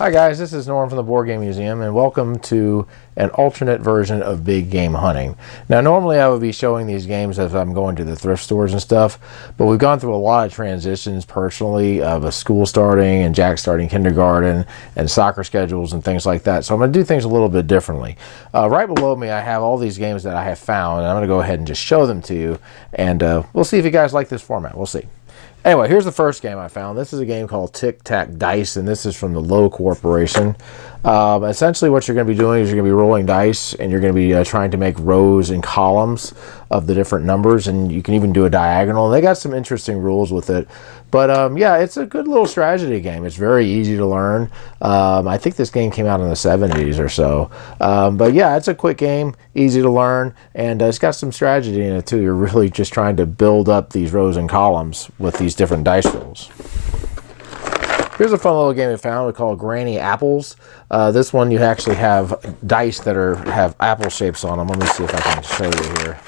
Hi guys, this is Norm from the Board Game Museum, and welcome to an alternate version of big game hunting. Now normally I would be showing these games as I'm going to the thrift stores and stuff, but we've gone through a lot of transitions personally of a school starting and Jack starting kindergarten and soccer schedules and things like that, so I'm going to do things a little bit differently. Right below me I have all these games that I have found, and I'm going to go ahead and just show them to you, and we'll see if you guys like this format. We'll see. Anyway, here's the first game I found. This is a game called Tic Tac Dice, and this is from the Lowe Corporation. Essentially what you're going to be doing is you're going to be rolling dice, and you're going to be trying to make rows and columns of the different numbers, and you can even do a diagonal. And they got some interesting rules with it. But yeah, it's a good little strategy game. It's very easy to learn. I think this game came out in the 70s or so. But yeah, it's a quick game, easy to learn, and it's got some strategy in it too. You're really just trying to build up these rows and columns with these different dice rolls. Here's a fun little game we found. We call Granny Apples. This one you actually have dice that have apple shapes on them. Let me see if I can show you here.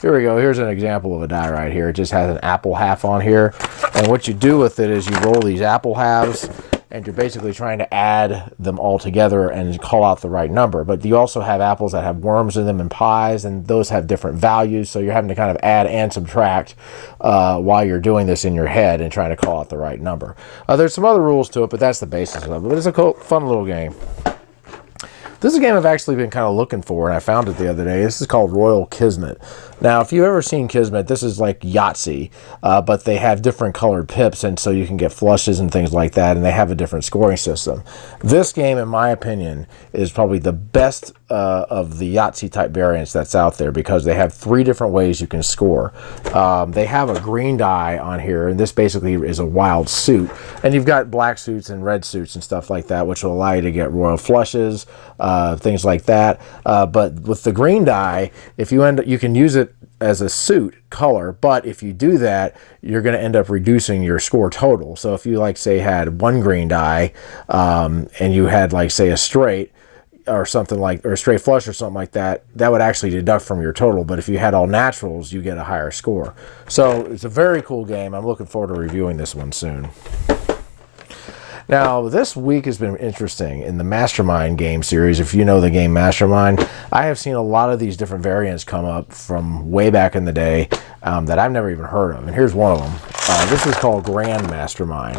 Here we go. Here's an example of a die right here. It just has an apple half on here. And what you do with it is you roll these apple halves, and you're basically trying to add them all together and call out the right number. But you also have apples that have worms in them and pies, and those have different values. So you're having to kind of add and subtract while you're doing this in your head and trying to call out the right number. There's some other rules to it, but that's the basis of it. But it's a cool, fun little game. This is a game I've actually been kind of looking for, and I found it the other day. This is called Royal Kismet. Now, if you've ever seen Kismet, this is like Yahtzee, but they have different colored pips, and so you can get flushes and things like that, and they have a different scoring system. This game, in my opinion, is probably the best of the Yahtzee-type variants that's out there because they have 3 different ways you can score. They have a green die on here, and this basically is a wild suit. And you've got black suits and red suits and stuff like that, which will allow you to get royal flushes, things like that. But with the green die, if you can use it as a suit color, but if you do that, you're going to end up reducing your score total. So if you, like, say, had 1 green die, and you had, like, say, a straight or something like, or a straight flush or something like that, that would actually deduct from your total. But if you had all naturals, you get a higher score. So it's a very cool game. I'm looking forward to reviewing this one soon. Now, this week has been interesting in the Mastermind game series. If you know the game Mastermind, I have seen a lot of these different variants come up from way back in the day that I've never even heard of. And here's one of them. This is called Grand Mastermind.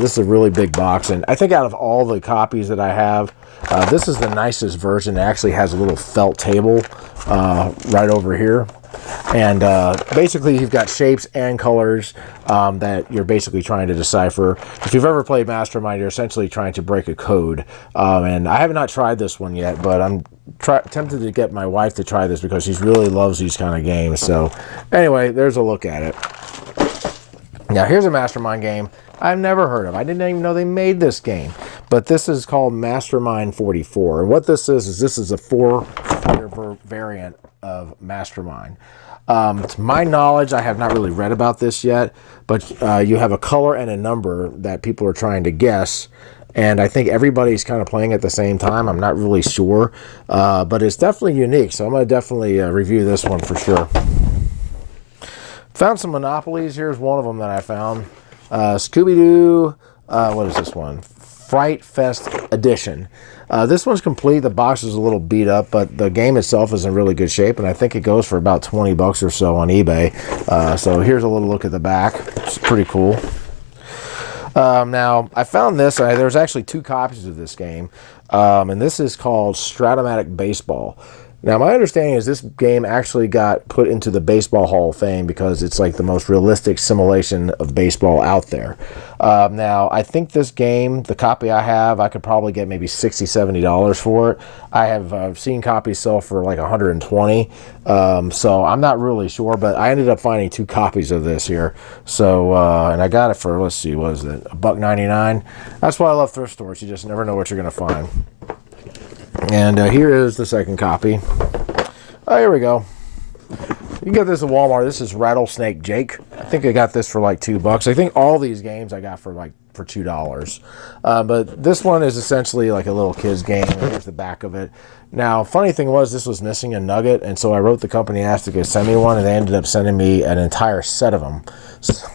This is a really big box, and I think out of all the copies that I have, this is the nicest version. It actually has a little felt table right over here. And basically you've got shapes and colors that you're basically trying to decipher. If you've ever played Mastermind, you're essentially trying to break a code. And I have not tried this one yet, but I'm tempted to get my wife to try this because she really loves these kind of games. So anyway, there's a look at it. Now here's a Mastermind game I've never heard of. I didn't even know they made this game. But this is called Mastermind 44. And what this is this is a 4-player variant of Mastermind. To my knowledge, I have not really read about this yet, but you have a color and a number that people are trying to guess, and I think everybody's kind of playing at the same time. I'm not really sure, but it's definitely unique, so I'm going to definitely review this one for sure. Found some Monopolies. Here's one of them that I found. Scooby-Doo, what is this one? Fright Fest Edition. This one's complete. The box is a little beat up, but the game itself is in really good shape, and I think it goes for about 20 bucks or so on eBay. So here's a little look at the back. It's pretty cool. Now, I found this. There's actually 2 copies of this game, and this is called Stratomatic Baseball. Now, my understanding is this game actually got put into the Baseball Hall of Fame because it's like the most realistic simulation of baseball out there. Now, I think this game, the copy I have, I could probably get maybe $60, $70 for it. I have seen copies sell for like $120, so I'm not really sure, but I ended up finding 2 copies of this here. So, and I got it for, let's see, what is it, $1.99? That's why I love thrift stores. You just never know what you're going to find. And here is the second copy. Oh, here we go. You can get this at Walmart. This is Rattlesnake Jake. I think I got this for like $2. I think all these games I got for like for $2. But this one is essentially like a little kid's game. Here's the back of it. Now, funny thing was, this was missing a nugget, and so I wrote the company and asked if they could send me one, and they ended up sending me an entire set of them,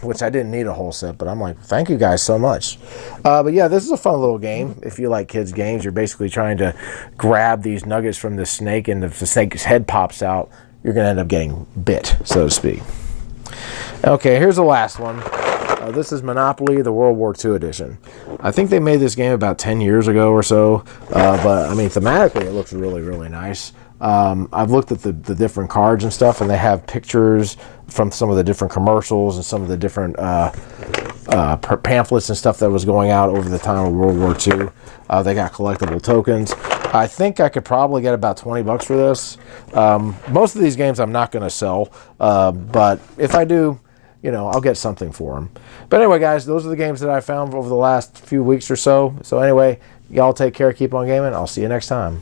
which I didn't need a whole set, but I'm like, thank you guys so much. But yeah, this is a fun little game. If you like kids' games, you're basically trying to grab these nuggets from the snake, and if the snake's head pops out, you're going to end up getting bit, so to speak. Okay, here's the last one. This is Monopoly, the World War II edition. I think they made this game about 10 years ago or so, but I mean, thematically, it looks really, really nice. I've looked at the different cards and stuff, and they have pictures from some of the different commercials and some of the different pamphlets and stuff that was going out over the time of World War II. They got collectible tokens. I think I could probably get about 20 bucks for this. Most of these games I'm not going to sell, but if I do, you know, I'll get something for them. But anyway, guys, those are the games that I found over the last few weeks or so. So anyway, y'all take care, keep on gaming. I'll see you next time.